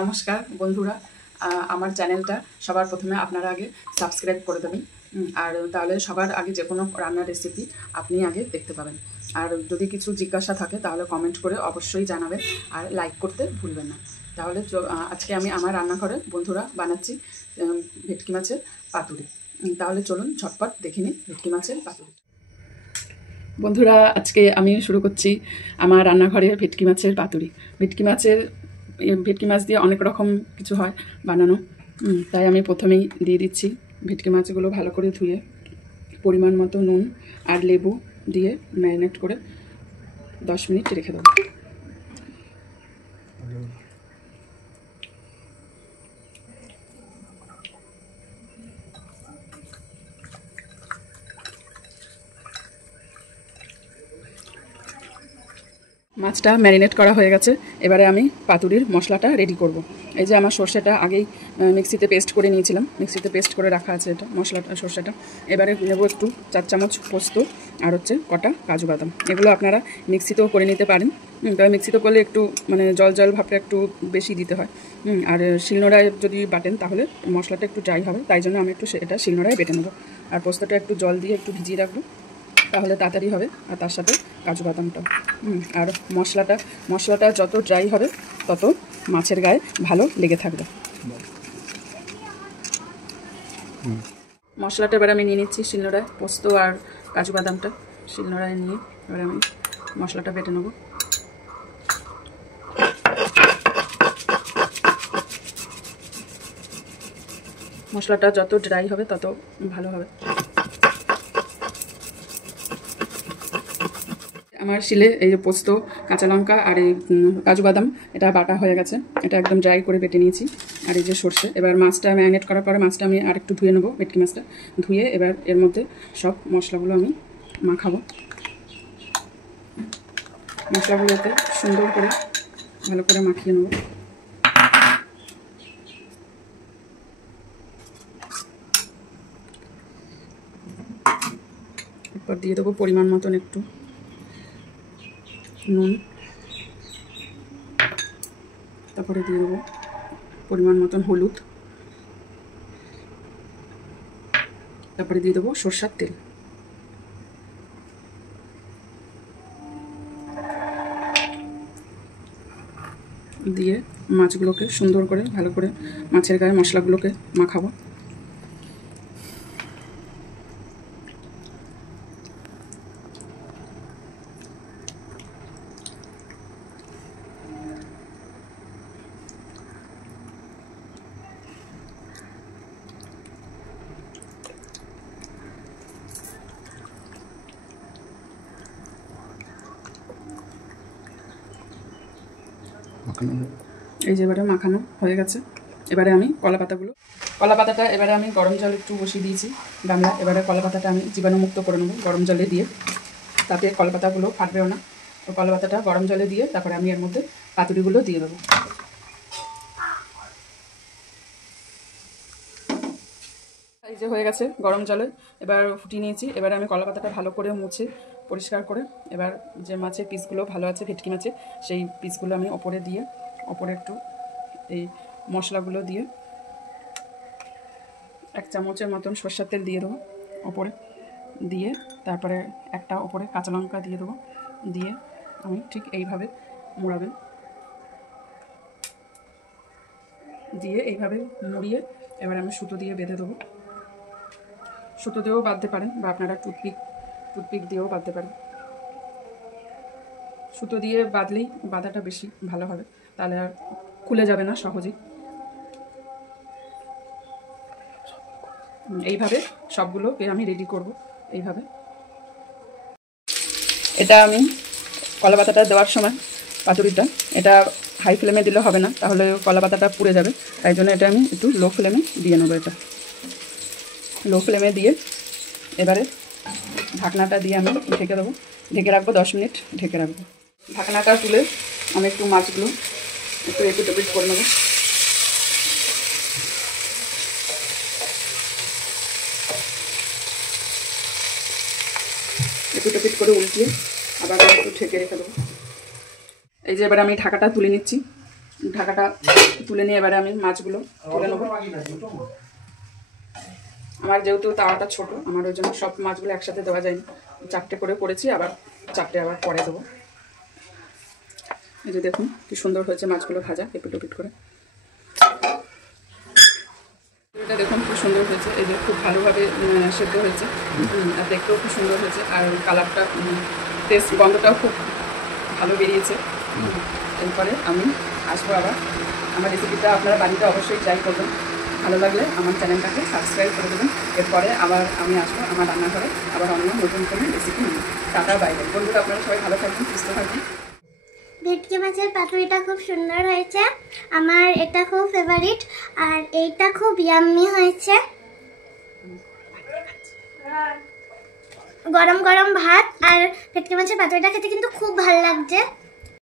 নমস্কার বন্ধুরা, আমার চ্যানেলটা সবার প্রথমে আপনারা আগে সাবস্ক্রাইব করে দেবেন। আর তাহলে সবার আগে যে কোনো রান্নার রেসিপি আপনি আগে দেখতে পাবেন। আর যদি কিছু জিজ্ঞাসা থাকে তাহলে কমেন্ট করে অবশ্যই জানাবেন, আর লাইক করতে ভুলবেন না। তাহলে আজকে আমি আমার রান্নাঘরে বন্ধুরা বানাচ্ছি ভেটকি মাছের পাতুরি। তাহলে চলুন ঝটপট দেখে নিই ভেটকি মাছের পাতুরি। বন্ধুরা, আজকে আমি শুরু করছি আমার রান্নাঘরে ভেটকি মাছের পাতুরি। ভেটকি মাছ দিয়ে অনেক রকম কিছু হয় বানানো, তাই আমি প্রথমেই দিয়ে দিচ্ছি ভেটকি মাছগুলো ভালো করে ধুয়ে পরিমাণ মতো নুন আর লেবু দিয়ে ম্যারিনেট করে 10 মিনিট রেখে দেবো। মাছটা ম্যারিনেট করা হয়ে গেছে, এবারে আমি পাতুরির মশলাটা রেডি করব। এই যে আমার সর্ষেটা আগেই মিক্সিতে পেস্ট করে নিয়েছিলাম, মিক্সিতে পেস্ট করে রাখা আছে এটা মশলাটা, সর্ষেটা। এবারে নেব একটু 4 চামচ পোস্ত আর হচ্ছে কটা কাজু বাদাম। এগুলো আপনারা মিক্সিতেও করে নিতে পারেন, তবে মিক্সিতে করলে একটু মানে জল জল ভাবটা একটু বেশি দিতে হয়। আর শিলনোড়ায় যদি বাটেন তাহলে মশলাটা একটু ড্রাই হবে, তাই জন্য আমি একটু এটা শিলনোড়ায় বেটে নেবো। আর পোস্তটা একটু জল দিয়ে একটু ভিজিয়ে রাখবো, তাহলে তাড়াতাড়ি হবে। আর তার সাথে কাজু বাদামটাও। আর মশলাটা যত ড্রাই হবে তত মাছের গায়ে ভালো লেগে থাকবে। মশলাটা এবার আমি নিয়ে নিচ্ছি শিলনোড়ায়, পোস্ত আর কাজু বাদামটা শিলনোড়ায় নিয়ে এবার আমি মশলাটা বেটে নেব। মশলাটা যত ড্রাই হবে তত ভালো হবে। আমার শিলে এই যে পোস্ত, কাঁচা লঙ্কা আর এই কাজু বাদাম এটা বাটা হয়ে গেছে, এটা একদম ড্রাই করে বেটে নিয়েছি। আর এই যে সর্ষে, এবার মাছটা ম্যারিনেট করার পরে মাছটা আমি আর একটু ধুয়ে নেবো, ভেটকি মাছটা ধুয়ে এবার এর মধ্যে সব মশলাগুলো আমি মাখাবো। মশলাগুলোতে সুন্দর করে ভালো করে মাখিয়ে নেবো। এরপর দিয়ে দেবো পরিমাণ মতন একটু নুন, তারপরে দিয়ে দেবো পরিমাণ মতন হলুদ, তারপরে দিয়ে দেবো সরষের তেল। দিয়ে মাছগুলোকে সুন্দর করে ভালো করে মাছের গায়ে মশলাগুলোকে মাখাবো। এই যে এবারে মাখানো হয়ে গেছে, এবারে আমি কলা পাতাটা এবারে আমি গরম জল একটু বসিয়ে দিয়েছি গামলা। এবারে কলা পাতাটা আমি জীবাণুমুক্ত করে নেবো গরম জলে দিয়ে, তাতে কলা পাতাগুলো ফাটবেও না। তো কলা পাতাটা গরম জলে দিয়ে তারপরে আমি এর মধ্যে পাতুরিগুলো দিয়ে দেবো। এই যে হয়ে গেছে গরম জলে, এবার ফুটিয়ে নিয়েছি। এবারে আমি কলা পাতাটা ভালো করে মুছে পরিষ্কার করে এবার যে মাছের পিসগুলো ভালো আছে ভেটকি মাছের, সেই পিসগুলো আমি ওপরে দিয়ে ওপরে একটু এই মশলাগুলো দিয়ে 1 চামচের মতন সরষের তেল দিয়ে দেবো ওপরে, দিয়ে তারপরে একটা ওপরে কাঁচা লঙ্কা দিয়ে দেবো, দিয়ে আমি ঠিক এইভাবে মুড়াবেন, দিয়ে এইভাবে মুড়িয়ে এবার আমি সুতো দিয়ে বেঁধে দেবো। সুতো দিয়েও বাঁধতে পারেন বা আপনারা টুথপিক দিয়েও বাঁধতে পারেন। সুতো দিয়ে বাঁধলেই বাঁধাটা বেশি ভালো হবে, তাহলে আর খুলে যাবে না সহজেই। এইভাবে সবগুলোকে আমি রেডি করব। এইভাবে এটা আমি কলা পাতাটা দেওয়ার সময় পাতুরিটা এটা হাই ফ্লেমে দিলে হবে না, তাহলে কলা পাতাটা পুড়ে যাবে, তাই জন্য এটা আমি একটু লো ফ্লেমে দিয়ে নেবো। এটা লো ফ্লেমে দিয়ে এবারে ঢাকনাটা দিয়ে আমি ঢেকে দেবো, ঢেকে রাখবো 10 মিনিট ঢেকে রাখবো। ঢাকনাটা তুলে আমি একটু মাছগুলো একটু এপিট ওপিট করে নেবো। এপিট ওপিট করে উল্টিয়ে আবার একটু ঢেকে রেখে দেবো। এই যে এবার আমি ঢাকাটা তুলে নিচ্ছি, ঢাকাটা তুলে নিয়ে এবারে আমি মাছগুলো তুলে নেবো। আমার যেহেতু তাওয়াটা ছোট, আমার ওই জন্য সব মাছগুলো একসাথে দেওয়া যায়নি, 4টে করে করেছি, আবার 4টে আবার পরে দেবো। এই যে দেখুন কি সুন্দর হয়েছে মাছগুলো ভাজা এপিট ওপিট করে। এটা দেখুন খুব সুন্দর হয়েছে, এই যে খুব ভালোভাবে সেদ্ধ হয়েছে, আর দেখতেও খুব সুন্দর হয়েছে, আর কালারটা টেস্ট গন্ধটাও খুব ভালো বেরিয়েছে। এরপরে আমি আসবো আবার, আমার রেসিপিটা আপনারা বাড়িতে অবশ্যই ট্রাই করবেন, ভালো লাগলে আমার চ্যানেলটাকে সাবস্ক্রাইব করে দেবেন। এরপরে আবার আমি আসবো আমার রান্নাঘরে আবার অন্য নতুন কোনো রেসিপি নিয়ে। টাটা বাইরে বন্ধুরা, আপনারা সবাই ভালো থাকবেন, সুস্থ থাকবেন। ভেটকি মাছের পাতুরিটা খুব সুন্দর হয়েছে, আমার এটা খুব ফেভারিট, আর এইটা খুব ইয়াম্মি হয়েছে। গরম গরম ভাত আর ভেটকি মাছের পাতুরিটা খেতে কিন্তু খুব ভালো লাগছে।